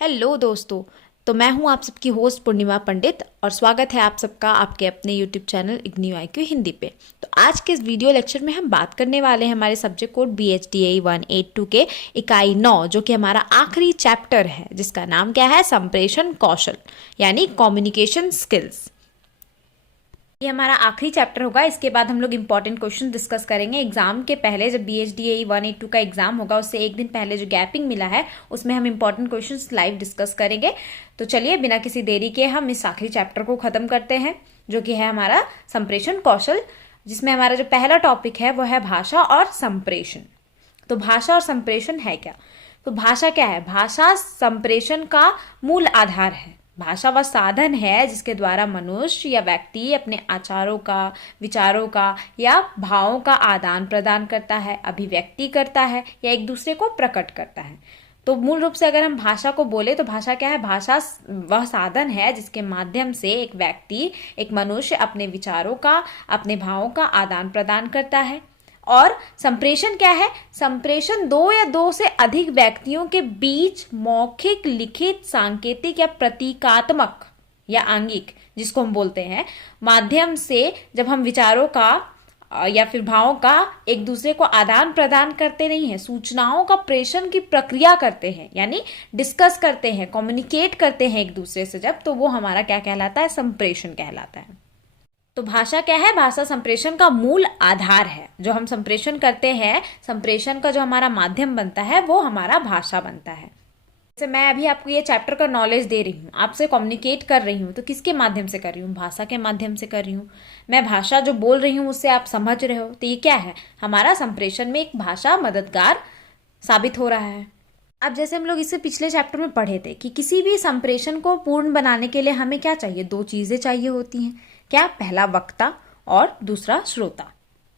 Hello दोस्तों। तो मैं हूं आप सबकी होस्ट पूर्णिमा पंडित और स्वागत है आप सबका आपके अपने YouTube channel IGNOU IQ Hindi पे। तो आज के इस वीडियो लेक्चर में हम बात करने वाले हैं हमारे सब्जेक्ट कोड BHDAE 182 के इकाई 9 जो कि हमारा आखिरी चैप्टर है जिसका नाम क्या है, संप्रेषण कौशल यानी कम्युनिकेशन स्किल्स। ये हमारा आखिरी चैप्टर होगा। इसके बाद हम लोग इंपॉर्टेंट क्वेश्चन डिस्कस करेंगे। एग्जाम के पहले जब BHDAE 182 का एग्जाम होगा उससे एक दिन पहले जो गैपिंग मिला है उसमें हम इंपॉर्टेंट क्वेश्चंस लाइव डिस्कस करेंगे। तो चलिए बिना किसी देरी के हम इस आखिरी चैप्टर को खत्म करते हैं जो कि है हमारा संप्रेषण कौशल, जिसमें हमारा जो पहला टॉपिक है वो है भाषा और संप्रेषण। तो भाषा और संप्रेषण है क्या? तो भाषा क्या है? भाषा संप्रेषण का मूल आधार है। भाषा वह साधन है जिसके द्वारा मनुष्य या व्यक्ति अपने आचारों का, विचारों का या भावों का आदान प्रदान करता है, अभिव्यक्ति करता है या एक दूसरे को प्रकट करता है। तो मूल रूप से अगर हम भाषा को बोले तो भाषा क्या है? भाषा वह साधन है जिसके माध्यम से एक व्यक्ति, एक मनुष्य अपने विचारों का, अपने भावों का आदान प्रदान करता है। और संप्रेषण क्या है? संप्रेषण दो या दो से अधिक व्यक्तियों के बीच मौखिक, लिखित, सांकेतिक या प्रतीकात्मक या आंगिक, जिसको हम बोलते हैं, माध्यम से जब हम विचारों का या फिर भावों का एक दूसरे को आदान प्रदान करते नहीं है, सूचनाओं का प्रेषण की प्रक्रिया करते हैं, यानी डिस्कस करते हैं, कम्युनिकेट करते हैं एक दूसरे से जब, तो वो हमारा क्या कहलाता है? संप्रेषण कहलाता है। तो भाषा क्या है? भाषा संप्रेषण का मूल आधार है। जो हम संप्रेषण करते हैं, संप्रेषण का जो हमारा माध्यम बनता है वो हमारा भाषा बनता है। जैसे मैं अभी आपको ये चैप्टर का नॉलेज दे रही हूँ, आपसे कम्युनिकेट कर रही हूँ, तो किसके माध्यम से कर रही हूँ? भाषा के माध्यम से कर रही हूँ। मैं भाषा जो बोल रही हूँ उससे आप समझ रहे हो, तो ये क्या है? हमारा संप्रेषण में एक भाषा मददगार साबित हो रहा है। अब जैसे हम लोग इससे पिछले चैप्टर में पढ़े थे कि किसी भी संप्रेषण को पूर्ण बनाने के लिए हमें क्या चाहिए? दो चीजें चाहिए होती हैं। क्या? पहला वक्ता और दूसरा श्रोता।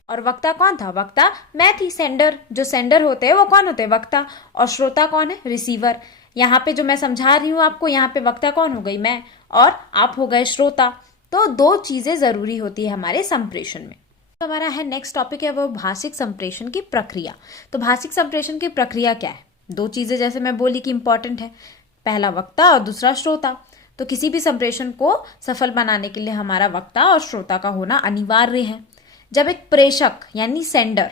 और वक्ता कौन था? वक्ता मैं थी, सेंडर। जो सेंडर होते हैं वो कौन होते हैं? वक्ता। और श्रोता कौन है? रिसीवर। यहाँ पे जो मैं समझा रही हूँ आपको, यहाँ पे वक्ता कौन हो गई? मैं। और आप हो गए श्रोता। तो दो चीजें जरूरी होती है हमारे संप्रेषण में। तो हमारा है नेक्स्ट टॉपिक है वो भाषिक संप्रेषण की प्रक्रिया। तो भाषिक संप्रेषण की प्रक्रिया क्या है? दो चीजें जैसे मैं बोली कि इंपॉर्टेंट है, पहला वक्ता और दूसरा श्रोता। तो किसी भी संप्रेषण को सफल बनाने के लिए हमारा वक्ता और श्रोता का होना अनिवार्य है। जब एक प्रेषक यानी सेंडर,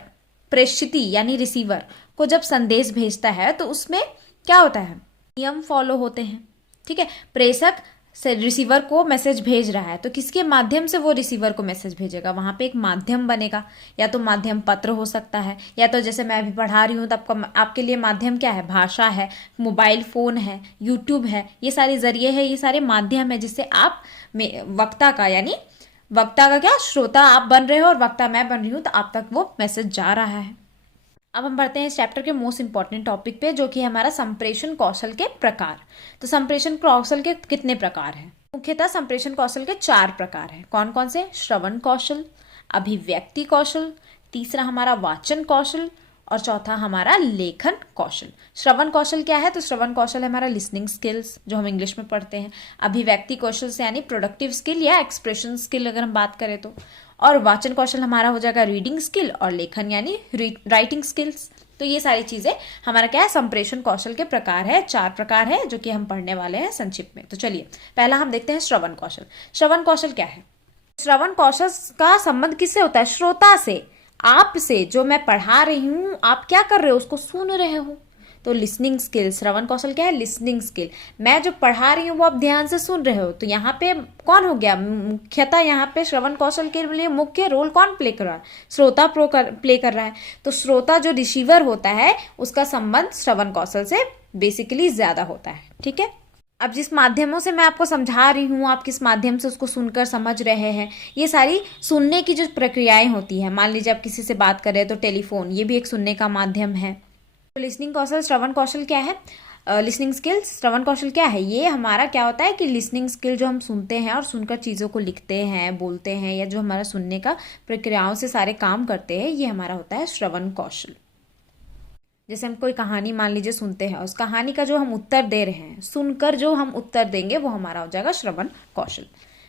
प्रेषिती यानी रिसीवर को जब संदेश भेजता है तो उसमें क्या होता है? नियम फॉलो होते हैं। ठीक है, प्रेषक से रिसीवर को मैसेज भेज रहा है तो किसके माध्यम से वो रिसीवर को मैसेज भेजेगा? वहां पे एक माध्यम बनेगा, या तो माध्यम पत्र हो सकता है, या तो जैसे मैं अभी पढ़ा रही हूँ तो आपके लिए माध्यम क्या है? भाषा है, मोबाइल फोन है, यूट्यूब है, ये सारे जरिए है, ये सारे माध्यम है जिससे आप वक्ता का, यानी वक्ता का क्या, श्रोता आप बन रहे हो और वक्ता मैं बन रही हूँ, तो आप तक वो मैसेज जा रहा है। अब हम बढ़ते हैं इस चैप्टर के मोस्ट इंपॉर्टेंट टॉपिक पे जो कि हमारा संप्रेषण कौशल के प्रकार। तो संप्रेषण कौशल के कितने प्रकार हैं? मुख्यतः संप्रेषण कौशल के 4 प्रकार हैं। कौन कौन से? श्रवण कौशल, अभिव्यक्ति कौशल, तीसरा हमारा वाचन कौशल और चौथा हमारा लेखन कौशल। श्रवण कौशल क्या है? तो श्रवण कौशल है हमारा लिसनिंग स्किल्स जो हम इंग्लिश में पढ़ते हैं। अभिव्यक्ति कौशल से यानी प्रोडक्टिव स्किल या एक्सप्रेशन स्किल अगर हम बात करें तो। और वाचन कौशल हमारा हो जाएगा रीडिंग स्किल, और लेखन यानी राइटिंग स्किल्स। तो ये सारी चीजें हमारा क्या है? संप्रेषण कौशल के प्रकार है। 4 प्रकार है जो कि हम पढ़ने वाले हैं संक्षिप्त में। तो चलिए पहला हम देखते हैं श्रवण कौशल। श्रवण कौशल क्या है? श्रवण कौशल का संबंध किससे होता है? श्रोता से, आप से। जो मैं पढ़ा रही हूं आप क्या कर रहे हो? उसको सुन रहे हो। तो लिसनिंग स्किल, श्रवण कौशल क्या है? Listening skill. मैं जो पढ़ा रही हूँ वो आप ध्यान से सुन रहे हो, तो यहाँ पे कौन हो गया? मुख्यतः यहाँ पे श्रवण कौशल के लिए मुख्य रोल कौन प्ले कर रहा है? श्रोता प्ले कर रहा है। तो श्रोता जो रिसीवर होता है उसका संबंध श्रवण कौशल से बेसिकली ज्यादा होता है। ठीक है, अब जिस माध्यमों से मैं आपको समझा रही हूँ, आप किस माध्यम से उसको सुनकर समझ रहे हैं, ये सारी सुनने की जो प्रक्रियाएं होती है। मान लीजिए आप किसी से बात कर रहे हैं तो टेलीफोन, ये भी एक सुनने का माध्यम है। तो लिसनिंग कौशल, श्रवण कौशल क्या है? लिसनिंग स्किल्स, श्रवण कौशल क्या है? ये हमारा क्या होता है कि लिसनिंग स्किल जो हम सुनते हैं और सुनकर चीज़ों को लिखते हैं, बोलते हैं, या जो हमारा सुनने का प्रक्रियाओं से सारे काम करते हैं, ये हमारा होता है श्रवण कौशल। जैसे हम कोई कहानी मान लीजिए सुनते हैं, उस कहानी का जो हम उत्तर दे रहे हैं, सुनकर जो हम उत्तर देंगे वो हमारा हो जाएगा श्रवण कौशल।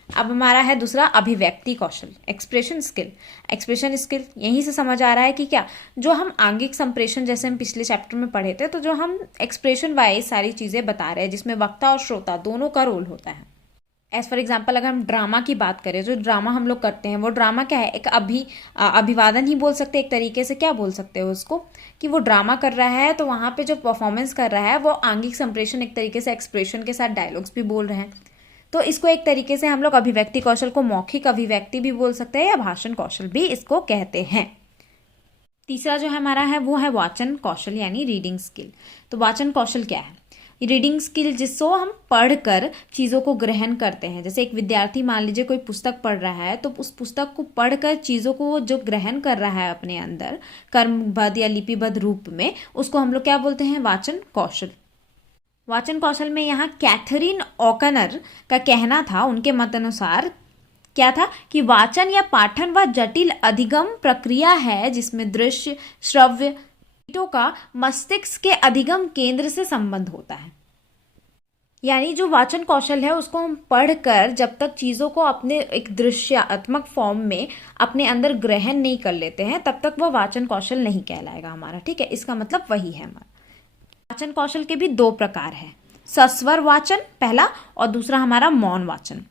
अब हमारा है दूसरा अभिव्यक्ति कौशल, एक्सप्रेशन स्किल। एक्सप्रेशन स्किल यहीं से समझ आ रहा है कि क्या, जो हम आंगिक संप्रेषण जैसे हम पिछले चैप्टर में पढ़े थे, तो जो हम एक्सप्रेशन वाइज सारी चीज़ें बता रहे हैं जिसमें वक्ता और श्रोता दोनों का रोल होता है। एज फॉर एग्जाम्पल अगर हम ड्रामा की बात करें, जो ड्रामा हम लोग करते हैं वो ड्रामा क्या है, एक अभिवादन ही बोल सकते हैं एक तरीके से। क्या बोल सकते हो उसको, कि वो ड्रामा कर रहा है तो वहाँ पे जो परफॉर्मेंस कर रहा है वो आंगिक संप्रेषण एक तरीके से एक्सप्रेशन के साथ डायलॉग्स भी बोल रहे हैं। तो इसको एक तरीके से हम लोग अभिव्यक्ति कौशल को मौखिक अभिव्यक्ति भी बोल सकते हैं या भाषण कौशल भी इसको कहते हैं। तीसरा जो हमारा है वो है वाचन कौशल यानी रीडिंग स्किल। तो वाचन कौशल क्या है, रीडिंग स्किल जिसको हम पढ़कर चीज़ों को ग्रहण करते हैं। जैसे एक विद्यार्थी मान लीजिए कोई पुस्तक पढ़ रहा है, तो उस पुस्तक को पढ़कर चीज़ों को जो ग्रहण कर रहा है अपने अंदर कर्मबद्ध या लिपिबद्ध रूप में, उसको हम लोग क्या बोलते हैं, वाचन कौशल। वाचन कौशल में यहाँ कैथरीन ओकनर का कहना था, उनके मत अनुसार क्या था कि वाचन या पाठन वह जटिल अधिगम प्रक्रिया है जिसमें दृश्य, श्रव्य का मस्तिष्क के अधिगम केंद्र से संबंध होता है। यानी जो वाचन कौशल है उसको हम पढ़कर जब तक चीज़ों को अपने एक दृश्यात्मक फॉर्म में अपने अंदर ग्रहण नहीं कर लेते हैं तब तक वह वाचन कौशल नहीं कहलाएगा हमारा। ठीक है, इसका मतलब वही है हमारा। वाचन कौशल के भी दो प्रकार है, सस्वर वाचन पहला और दूसरा हमारा मौन वाचन।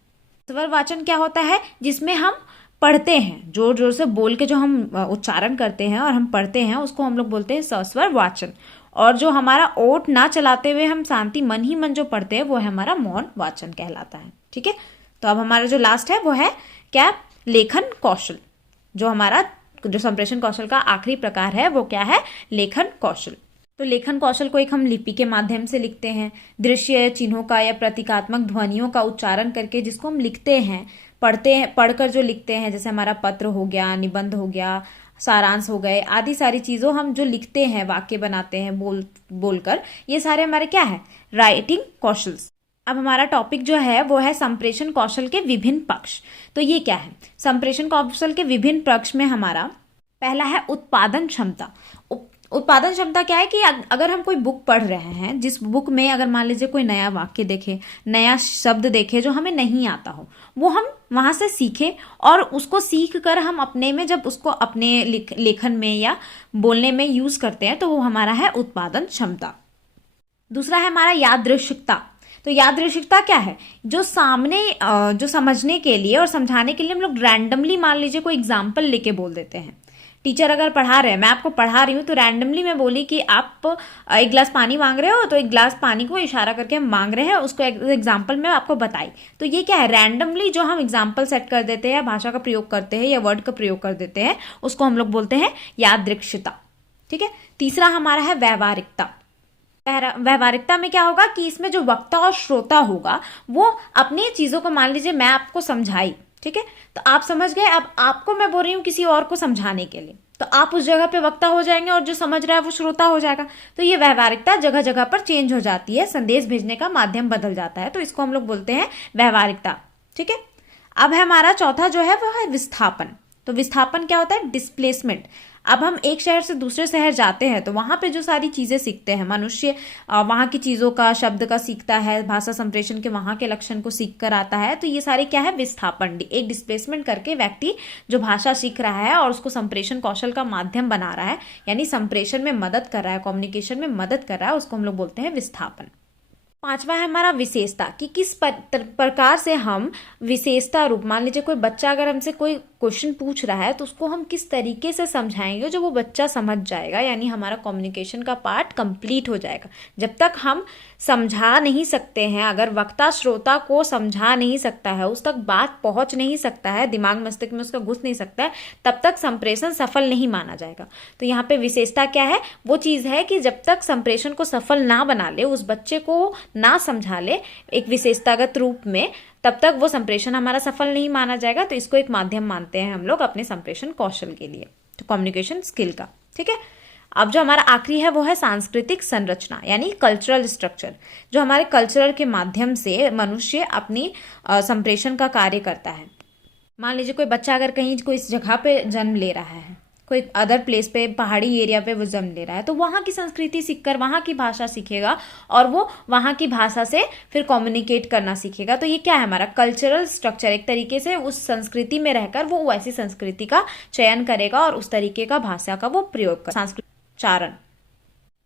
सस्वर वाचन क्या होता है, जिसमें हम पढ़ते हैं, जोर जोर से बोल के जो हम उच्चारण करते हैं और हम पढ़ते हैं उसको हम लोग बोलते हैं सस्वर वाचन। और जो हमारा ओठ ना चलाते हुए हम शांति मन ही मन जो पढ़ते हैं वो है हमारा मौन वाचन कहलाता है। ठीक है, तो अब हमारा जो लास्ट है वो है क्या, लेखन कौशल। जो हमारा जो संप्रेषण कौशल का आखिरी प्रकार है वो क्या है, लेखन कौशल। तो लेखन कौशल को एक हम लिपि के माध्यम से लिखते हैं, दृश्य चिन्हों का या प्रतीकात्मक ध्वनियों का उच्चारण करके जिसको हम लिखते हैं, पढ़ते हैं, पढ़कर जो लिखते हैं, जैसे हमारा पत्र हो गया, निबंध हो गया, सारांश हो गए, आदि सारी चीज़ों हम जो लिखते हैं, वाक्य बनाते हैं बोलकर, ये सारे हमारे क्या है, राइटिंग कौशल्स। अब हमारा टॉपिक जो है वो है संप्रेषण कौशल के विभिन्न पक्ष। तो ये क्या है, संप्रेषण कौशल के विभिन्न पक्ष में हमारा पहला है उत्पादन क्षमता। उत्पादन क्षमता क्या है कि अगर हम कोई बुक पढ़ रहे हैं, जिस बुक में अगर मान लीजिए कोई नया वाक्य देखे, नया शब्द देखे जो हमें नहीं आता हो, वो हम वहाँ से सीखें और उसको सीख कर हम अपने में जब उसको अपने लेखन में या बोलने में यूज़ करते हैं तो वो हमारा है उत्पादन क्षमता। दूसरा है हमारा यादृच्छिकता। तो यादृच्छिकता क्या है, जो सामने जो समझने के लिए और समझाने के लिए हम लोग रैंडमली मान लीजिए कोई एग्जाम्पल लेके बोल देते हैं। टीचर अगर पढ़ा रहे हैं, मैं आपको पढ़ा रही हूँ तो रैंडमली मैं बोली कि आप एक गिलास पानी मांग रहे हो, तो एक गिलास पानी को इशारा करके हम मांग रहे हैं, उसको एग्जाम्पल में आपको बताई। तो ये क्या है, रैंडमली जो हम एग्जाम्पल सेट कर देते हैं, भाषा का प्रयोग करते हैं या वर्ड का प्रयोग कर देते हैं, उसको हम लोग बोलते हैं यादृच्छिकता। ठीक है, तीसरा हमारा है व्यवहारिकता। व्यवहारिकता में क्या होगा कि इसमें जो वक्ता और श्रोता होगा वो अपनी चीज़ों को, मान लीजिए मैं आपको समझाई, ठीक है, तो आप समझ गए, अब आपको मैं बोल रही हूँ किसी और को समझाने के लिए, तो आप उस जगह पे वक्ता हो जाएंगे और जो समझ रहा है वो श्रोता हो जाएगा। तो ये व्यवहारिकता जगह जगह पर चेंज हो जाती है, संदेश भेजने का माध्यम बदल जाता है, तो इसको हम लोग बोलते हैं व्यवहारिकता। ठीक है, अब है हमारा चौथा जो है वो है विस्थापन। तो विस्थापन क्या होता है, डिस्प्लेसमेंट। अब हम एक शहर से दूसरे शहर जाते हैं तो वहाँ पे जो सारी चीज़ें सीखते हैं, मनुष्य वहाँ की चीज़ों का, शब्द का सीखता है, भाषा संप्रेषण के वहाँ के लक्षण को सीख कर आता है, तो ये सारे क्या है, विस्थापन। एक डिस्प्लेसमेंट करके व्यक्ति जो भाषा सीख रहा है और उसको संप्रेषण कौशल का माध्यम बना रहा है, यानी संप्रेषण में मदद कर रहा है, कम्युनिकेशन में मदद कर रहा है, उसको हम लोग बोलते हैं विस्थापन। पांचवा है हमारा विशेषता, कि किस प्रकार से हम विशेषता रूप, मान लीजिए कोई बच्चा अगर हमसे कोई क्वेश्चन पूछ रहा है तो उसको हम किस तरीके से समझाएंगे जो वो बच्चा समझ जाएगा, यानी हमारा कम्युनिकेशन का पार्ट कंप्लीट हो जाएगा। जब तक हम समझा नहीं सकते हैं, अगर वक्ता श्रोता को समझा नहीं सकता है, उस तक बात पहुंच नहीं सकता है, दिमाग मस्तिष्क में उसका घुस नहीं सकता है, तब तक संप्रेषण सफल नहीं माना जाएगा। तो यहाँ पे विशेषता क्या है, वो चीज़ है कि जब तक संप्रेषण को सफल ना बना ले, उस बच्चे को ना समझा ले एक विशेषतागत रूप में, तब तक वो संप्रेषण हमारा सफल नहीं माना जाएगा। तो इसको एक माध्यम मानते हैं हम लोग अपने संप्रेषण कौशल के लिए, तो कम्युनिकेशन स्किल का। ठीक है, अब जो हमारा आखिरी है वो है सांस्कृतिक संरचना, यानी कल्चरल स्ट्रक्चर। जो हमारे कल्चरल के माध्यम से मनुष्य अपनी संप्रेषण का कार्य करता है। मान लीजिए कोई बच्चा अगर कहीं कोई इस जगह पे जन्म ले रहा है, कोई अदर प्लेस पे, पहाड़ी एरिया पे वो जन्म ले रहा है, तो वहाँ की संस्कृति सीखकर वहाँ की भाषा सीखेगा और वो वहाँ की भाषा से फिर कम्युनिकेट करना सीखेगा। तो ये क्या है, हमारा कल्चरल स्ट्रक्चर। एक तरीके से उस संस्कृति में रहकर वो वैसी संस्कृति का चयन करेगा और उस तरीके का भाषा का वो प्रयोग कर, सांस्कृतिक चारण।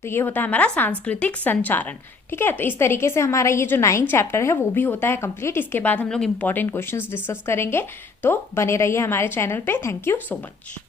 तो ये होता है हमारा सांस्कृतिक संचारण। ठीक है, तो इस तरीके से हमारा ये जो 9 चैप्टर है वो भी होता है कंप्लीट। इसके बाद हम लोग इंपॉर्टेंट क्वेश्चंस डिस्कस करेंगे, तो बने रहिए हमारे चैनल पे। Thank you so much.